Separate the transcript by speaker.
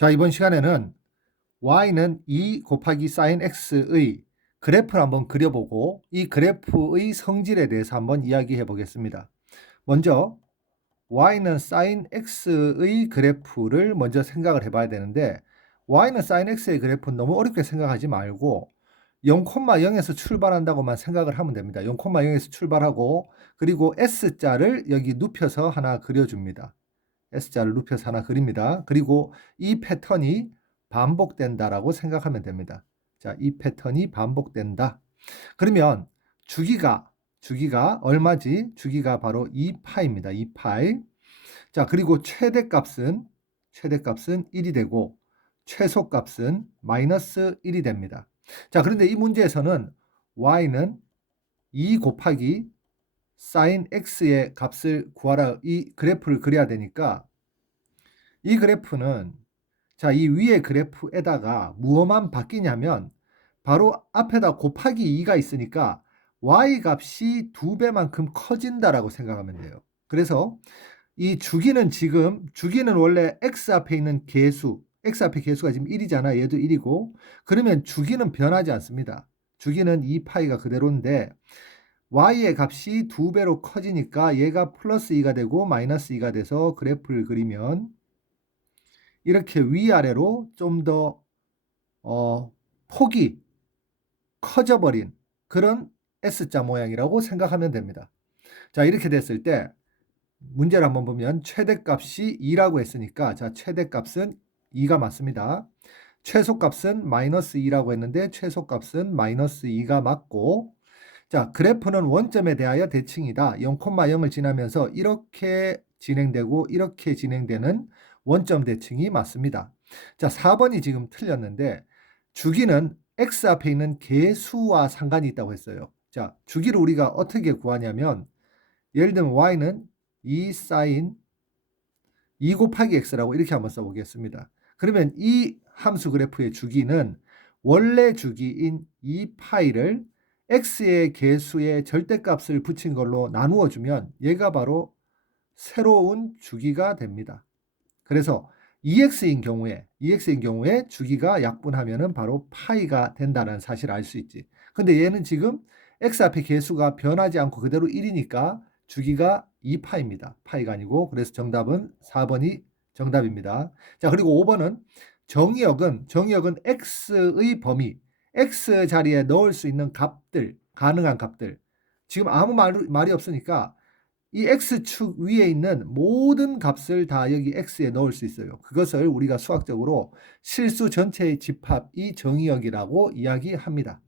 Speaker 1: 자, 이번 시간에는 y는 2 곱하기 sin x의 그래프를 한번 그려보고 이 그래프의 성질에 대해서 한번 이야기해 보겠습니다. 먼저 y는 sin x의 그래프를 먼저 생각을 해봐야 되는데 y는 sin x의 그래프는 너무 어렵게 생각하지 말고 0,0에서 출발한다고만 생각을 하면 됩니다. 0,0에서 출발하고 그리고 s자를 여기 눕혀서 하나 그려줍니다. S자를 눕혀서 하나 그립니다. 그리고 이 패턴이 반복된다라고 생각하면 됩니다. 자, 이 패턴이 반복된다. 그러면 주기가 주기가 얼마지? 주기가 바로 2파입니다. 2파이. 자, 그리고 최대값은 최대값은 1이 되고 최소값은 마이너스 1이 됩니다. 자, 그런데 이 문제에서는 y는 2 곱하기 sin x의 값을 구하라 이 그래프를 그려야 되니까 이 그래프는 자, 이 위의 그래프에다가 무엇만 바뀌냐면 바로 앞에다 곱하기 2가 있으니까 y 값이 두 배만큼 커진다라고 생각하면 돼요. 그래서 이 주기는 지금 주기는 원래 x 앞에 있는 개수 x 앞에 개수가 지금 1이잖아. 얘도 1이고 그러면 주기는 변하지 않습니다. 주기는 2파이가 그대로인데 y의 값이 두 배로 커지니까 얘가 플러스 2가 되고 마이너스 2가 돼서 그래프를 그리면 이렇게 위아래로 좀더 어, 폭이 커져버린 그런 S자 모양이라고 생각하면 됩니다. 자 이렇게 됐을 때 문제를 한번 보면 최대값이 2라고 했으니까 자 최대값은 2가 맞습니다. 최소값은 마이너스 2라고 했는데 최소값은 마이너스 2가 맞고 자, 그래프는 원점에 대하여 대칭이다. 0,0을 지나면서 이렇게 진행되고 이렇게 진행되는 원점 대칭이 맞습니다. 자, 4번이 지금 틀렸는데 주기는 x 앞에 있는 개수와 상관이 있다고 했어요. 자, 주기를 우리가 어떻게 구하냐면 예를 들면 y는 2 sin 2 곱하기 x라고 이렇게 한번 써보겠습니다. 그러면 이 함수 그래프의 주기는 원래 주기인 2파이를 x의 개수의 절대값을 붙인 걸로 나누어 주면 얘가 바로 새로운 주기가 됩니다. 그래서 EX인 경우에 EX인 경우에 주기가 약분하면은 바로 파이가 된다는 사실을 알수 있지. 근데 얘는 지금 x 앞에 개수가 변하지 않고 그대로 1이니까 주기가 2파입니다. 파이가 아니고 그래서 정답은 4번이 정답입니다. 자, 그리고 5번은 정의역은 정의역은 x의 범위 x 자리에 넣을 수 있는 값들, 가능한 값들. 지금 아무 말, 말이 없으니까 이 x축 위에 있는 모든 값을 다 여기 x에 넣을 수 있어요. 그것을 우리가 수학적으로 실수 전체의 집합이 정의역이라고 이야기합니다.